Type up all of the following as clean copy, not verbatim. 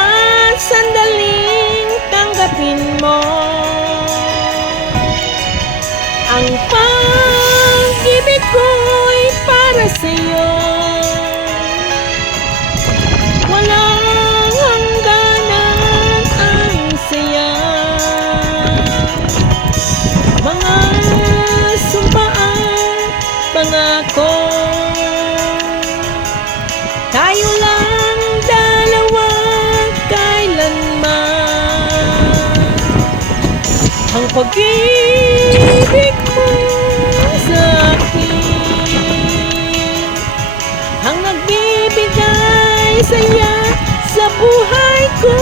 at sandaling tanggapin mo ang pag-ibig ko'y para sa'yo. Walang hangganan ang saya, mga sumpaang pangako. Tayo lang dalawa kailanman, ang pag-ibig mo sa akin ang nagbibigay saya sa buhay ko.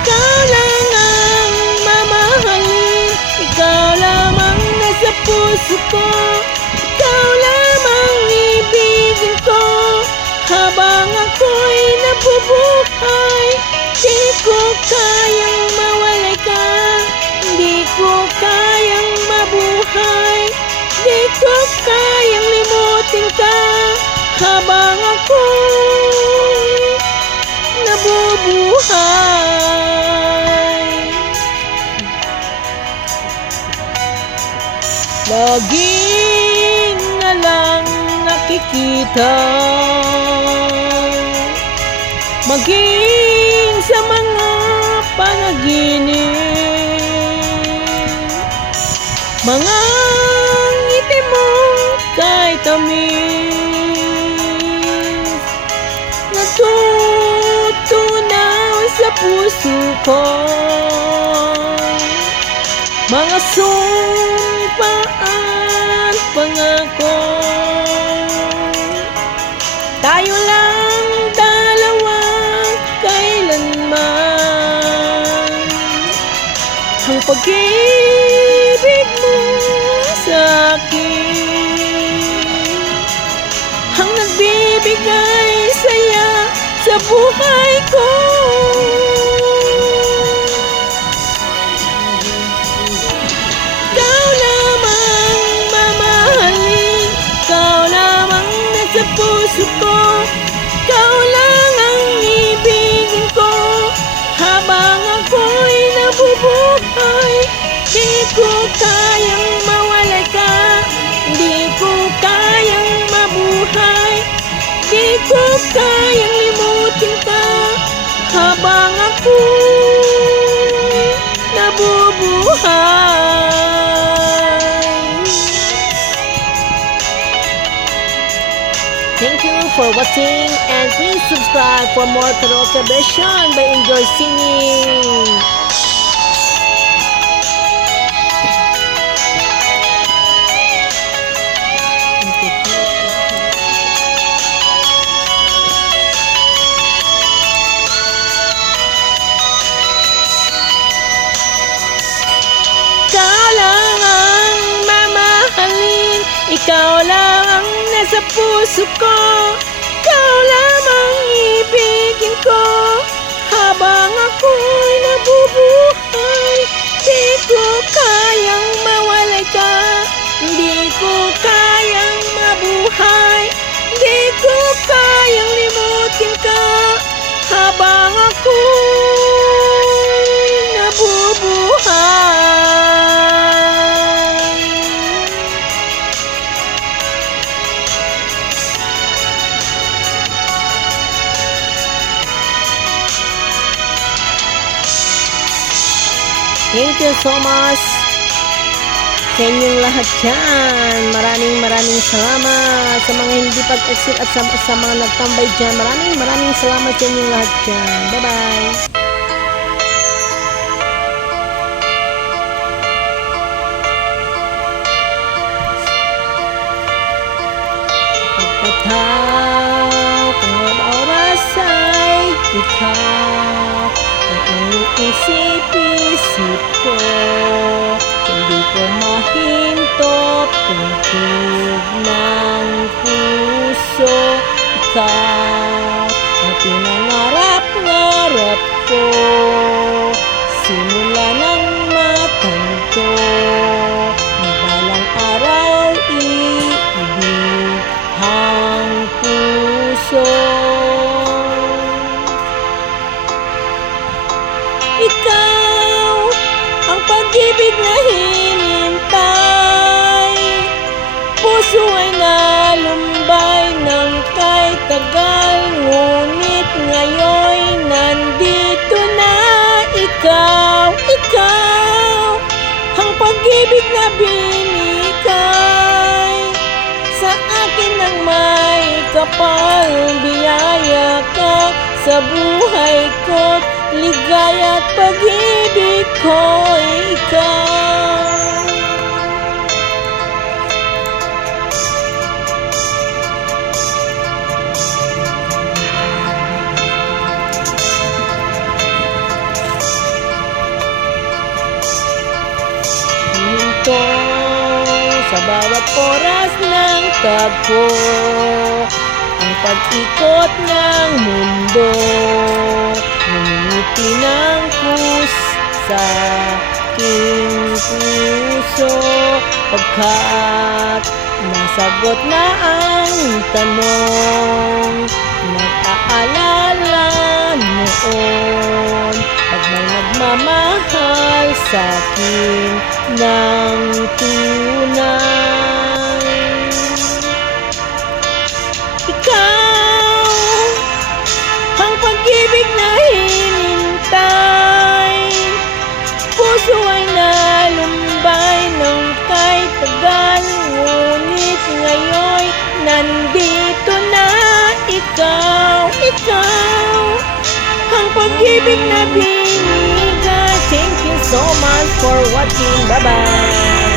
Ikaw lang ang mamahalin, ikaw lamang nasa puso ko, ikaw lamang ibigin ko habang ako'y nabubuhay. Di ko kayang mawalay ka, di ko kayang mabuhay, di ko kayang limutin ka habang ako'y nabubuhay. Laging na lang nakikita, maging sa mga panaginip, mga ngiti mo kay tamis, natutunaw sa puso ko, mga sumpa at pangako. Tayo lang dalawa kailanman, ang pag-ibig mo sa akin ang nagbibigay saya sa buhay ko. Ikaw lamang mamahalin, ikaw lamang nasa puso ko, ikaw lang ang ibigin ko habang ako'y nabubuhay. Di ko kayang mawalay ka, di ko kayang mabuhay, di ko kayang limutin ka habang ako'y nabubuhay. Thank you for watching and please subscribe for more karaoke version by Enjoy Singing. Ikaw lang ang mamahalin, ikaw lang ang nasa puso ko, ikaw lamang ibigin ko habang ako'y nabubuhay. Di ko kayang mawalay ka, di ko kayang mabuhay, di ko kayang limutin ka habang ako'y nabubuhay. Thank you so much sa inyong lahat dyan. Maraming salamat sa mga hindi pag-exit at sa mga nagtambay dyan. Maraming salamat sa inyong lahat dyan. Bye-bye. Pagkataw kung oras ay ikaw, ang iniisip-isip ko, hindi ko mahinto, tugtog ng puso. Ikaw ang pinangarap-ngarap ko, simula ng matanto, ang balang araw iibig hanggang kapal biyaya ka sa buhay ko, ligaya at pag-ibig ko ikaw. Hinto sa bawat oras ng tagpo, ang pag-ikot ng mundo, ngumiti ng kus sa aking puso, pagkat nasagot na ang tanong, nag-aalala noon, pag may nagmamahal sa'kin ng tunay. Ikaw ang pag-ibig na hinintay, puso ay nalumbay ng kay tagal, ngunit ngayon nandito na ikaw, ang pag-ibig na binigay. Thank you so much for watching. Bye-bye.